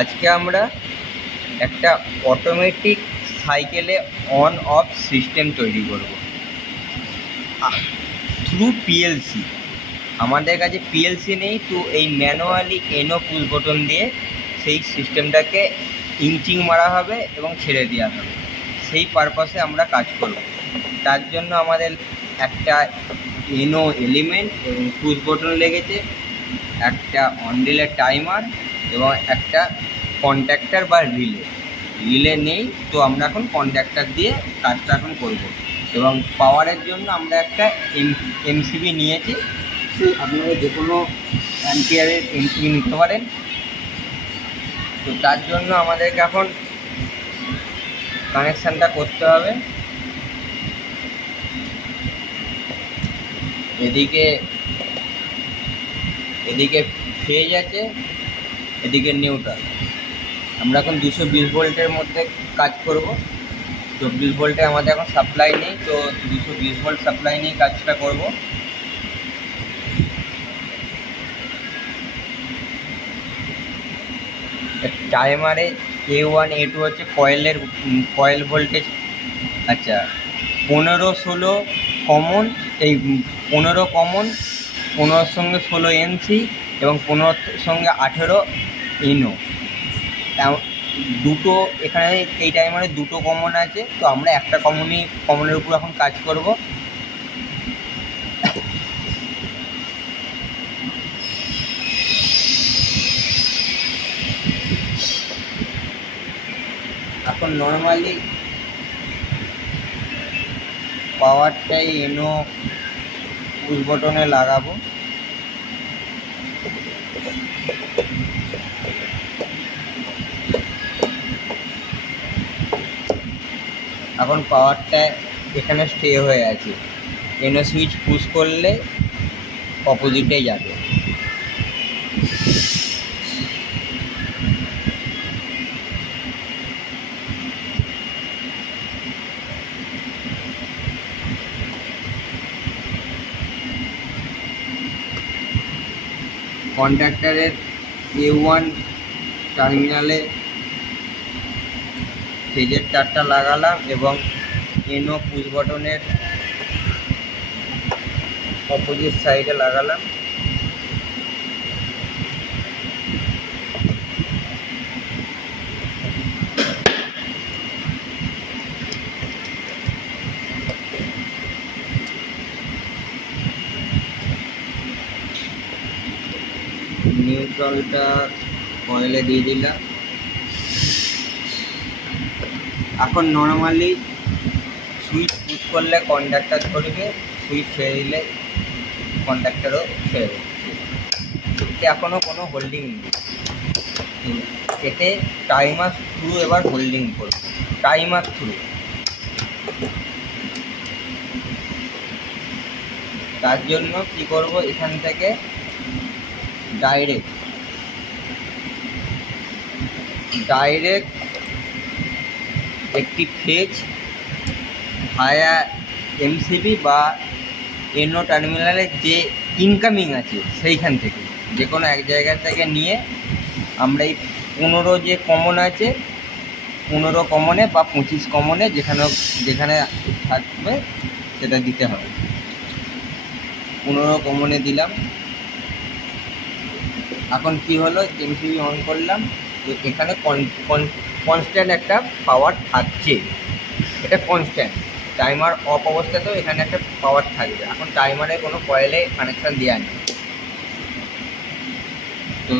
আজকে আমরা একটা অটোমেটিক সাইকেলে অন অফ সিস্টেম তৈরি করব থ্রু পিএলসি। আমাদের কাছে পিএলসি নেই, তো এই ম্যানুয়ালি এনো পুশ বটন দিয়ে সেই সিস্টেমটাকে ইঞ্চিং মারা হবে এবং ছেড়ে দেওয়া হবে। সেই পারপাসে আমরা কাজ করব। তার জন্য আমাদের একটা এনো এলিমেন্ট এবং পুশ বটন লেগেছে, একটা অন রিলে টাইমার এবং একটা কন্ট্যাক্টার বা রিলে নেই, তো আমরা এখন কন্ট্যাক্টার দিয়ে কাজটা এখন করব। এবং পাওয়ারের জন্য আমরা একটা এমসিবি নিয়েছি। আপনারা যে কোনো অ্যাম্পিয়ারের এমসিবি নিতে পারেন। তো তার জন্য আমাদেরকে এখন কানেকশানটা করতে হবে। এদিকে ফেজ আছে, এদিকে নিউট্রাল। আমরা এখন 220 ভোল্টের মধ্যে কাজ করব। 24 ভোল্টে আমাদের এখন সাপ্লাই নেই, তো 220 ভোল্ট সাপ্লাই নিয়ে কাজটা করব। টাইমারে A1 A2 হচ্ছে কয়েল ভোল্টেজ। আচ্ছা, 15 16 কমন, এই 15 কমন, 15-র সঙ্গে 16 এনসি এবং 15-র সঙ্গে 18 এনও। দুটো এখানে এই টাইমারে দুটো কমন আছে, তো আমরা একটা কমনের উপর এখন কাজ করব। এখন নর্মালি পাওয়ারটাই এনো পুশ বটনে লাগাবো। এখন পাওয়ারটা এখানে স্টে হয়ে আছে, এনো সুইচ পুশ করলে অপোজিটে যাবে। কন্ট্যাক্টারের A1 টার্মিনালে ফেজের তারটা লাগালাম এবং এনো পুশ বটনের অপোজিট সাইডে লাগালাম। নিউট্রালটা কয়েলে দিয়ে দিলাম। এখন নর্মালি সুইচ পুশ করলে কন্ডাক্টার ধরবে, সুইচ ছেড়ে দিলে কন্ডাক্টারও ছেড়ে দেবে। এতে এখনও কোনো হোল্ডিং নেই, এতে টাইমার থ্রু এবার হোল্ডিং করবে। টাইমার থ্রু তার জন্য কি করব, এখান থেকে ডাইরেক্ট একটি ফেজ ভায়া এমসিবি বা এনো টার্মিনালের যে ইনকামিং আছে সেইখান থেকে যে কোনো এক জায়গা থেকে নিয়ে আমরা এই 15 যে কমন আছে, 15 কমনে বা 25 কমনে যেখানে থাকবে সেটা দিতে হবে। 15 কমনে দিলাম। এখন কি হলো, এমসিবি অন করলাম, তো এখানে কনস্ট্যান্ট একটা পাওয়ার থাকছে, এটা কনস্ট্যান্ট। টাইমার অফ অবস্থাতেও এখানে একটা পাওয়ার থাকবে। এখন টাইমারে কোনো কয়েলে কানেকশান দেওয়া নেই, তো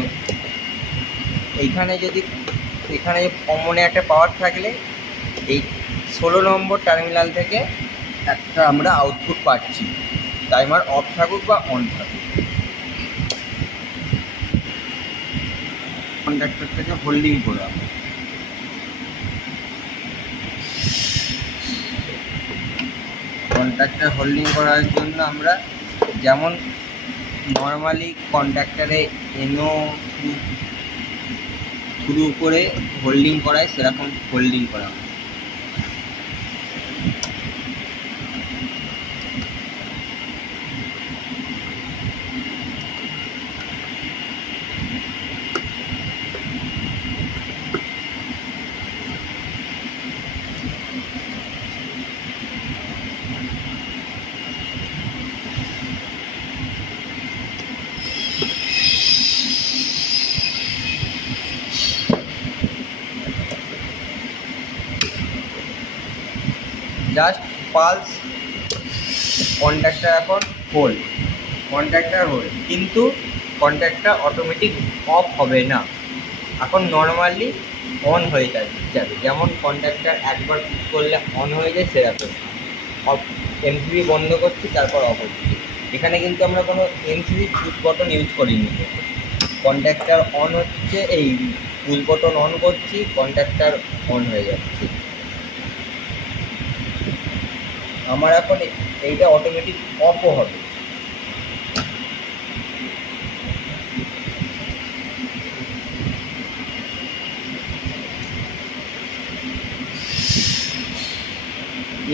এখানে কমনে একটা পাওয়ার থাকলে এই 16 নম্বর টার্মিনাল থেকে একটা আমরা আউটপুট পাচ্ছি, টাইমার অফ থাকুক বা অন থাকুক। কন্ডাক্টর থেকে হোল্ডিং করা, কন্ডাক্টর হোল্ডিং করার জন্য আমরা যেমন নর্মালি কন্ডাক্টরে এনো শুরু করে হোল্ডিং করায় সেরকম হোল্ডিং করা হয়। জাস্ট পালস, কন্ট্যাক্টটা এখন হোল্ড, কন্ট্যাক্টটা হোল্ড, কিন্তু কন্ট্যাক্টটা অটোমেটিক অফ হবে না, এখন নর্মালি অন হয়ে যাবে। যেমন কন্ট্যাক্টটা একবার পুশ করলে অন হয়ে যায় সেরকম। অফ, এমসিবি বন্ধ করছি তারপর অফ হচ্ছে। এখানে কিন্তু আমরা কোনো এমসিবি পুশ বটন ইউজ করিনি। কন্ট্যাক্টর অন হচ্ছে, এই পুশ বটন অন করছি, কন্ট্যাক্টর অন হয়ে যাচ্ছে। আমার এখন এইটা অটোমেটিক অফও হবে।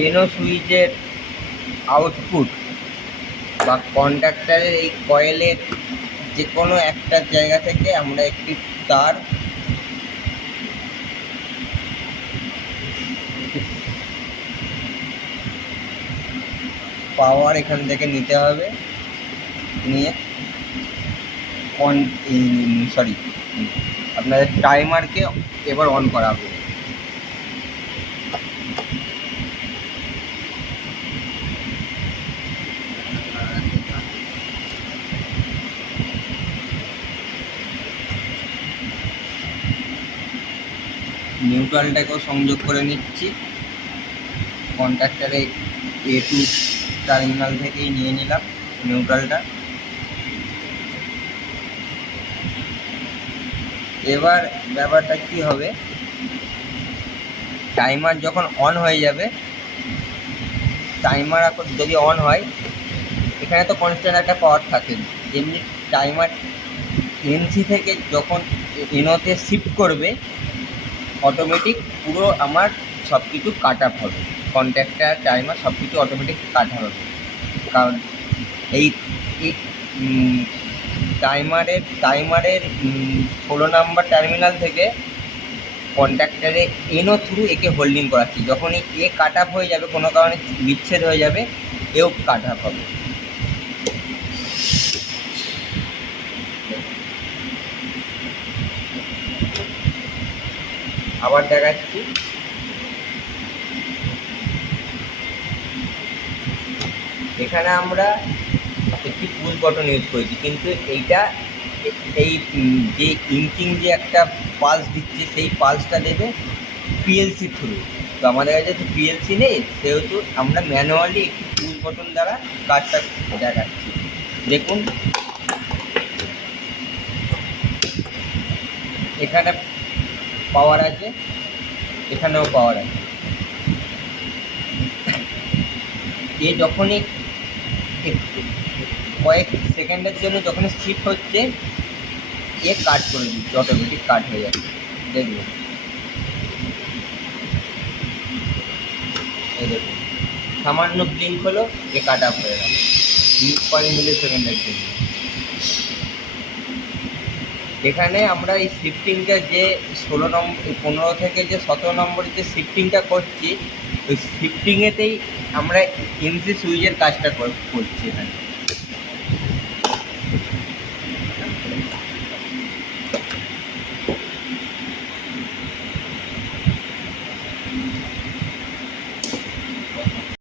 এনো সুইচের আউটপুট বা কন্ট্যাক্টরের এই কয়েলের যে কোনো একটা জায়গা থেকে আমরা একটি তার পাওয়ার এখান থেকে নিতে হবে, নিয়ে আপনাদের টাইমারকে এবার অন করা হবে। নিউট্রালটাকেও সংযোগ করে নিচ্ছি, কন্ট্যাক্টরে A2 টার্মিনাল থেকেই নিয়ে নিলাম নিউট্রালটা। এবার ব্যাপারটা কি হবে, টাইমার যখন অন হয়ে যাবে, টাইমার এখন যদি অন হয়, এখানে তো কনস্ট্যান্ট একটা পাওয়ার থাকে, যেমনি টাইমার এনসি থেকে যখন এনোতে শিফট করবে, অটোমেটিক পুরো আমার সব কিছু কাট আপ হবে, কন্ট্যাক্টার টাইমার সব কিছু অটোমেটিক কাট হবে। কারণ এই টাইমারের 16 নাম্বার টার্মিনাল থেকে কন্ট্যাক্টারে এনও থ্রু একে হোল্ডিং করাচ্ছি, যখনই এ কাট আপ হয়ে যাবে, কোনো কারণে বিচ্ছেদ হয়ে যাবে, এও কাট আপ হবে। আবার দেখাচ্ছি, এখানে আমরা একটি পুশ বটন ইউজ করেছি, কিন্তু এইটা এই যে ইঞ্চিং যে একটা পালস দিচ্ছে, সেই পালসটা দেবে পিএলসি থ্রু। তো আমাদের কাছে তো পিএলসি নেই, সেহেতু আমরা ম্যানুয়ালি একটি পুশ বটন দ্বারা কাজটা দেখাচ্ছি। দেখুন এখানে পাওয়ার আছে, এখানেও পাওয়ার আছে। এ যখনই একটু কয়েক সেকেন্ডের জন্য যখনই শিফট হচ্ছে, এ কাট করে দিচ্ছে, অটোমেটিক কাট হয়ে যাচ্ছে। দেখুন, এই দেখুন সামান্য ব্লিঙ্ক হলো, এ কাট আপ হয়ে গেল 2 মিলি সেকেন্ডের জন্য। এখানে আমরা এই শিফটিংটা যে 15 থেকে যে 17 নম্বরের যে শিফটিংটা করছি, ওই শিফটিংয়েতেই আমরা এমসি সুইচের কাজটা করছি এখানে।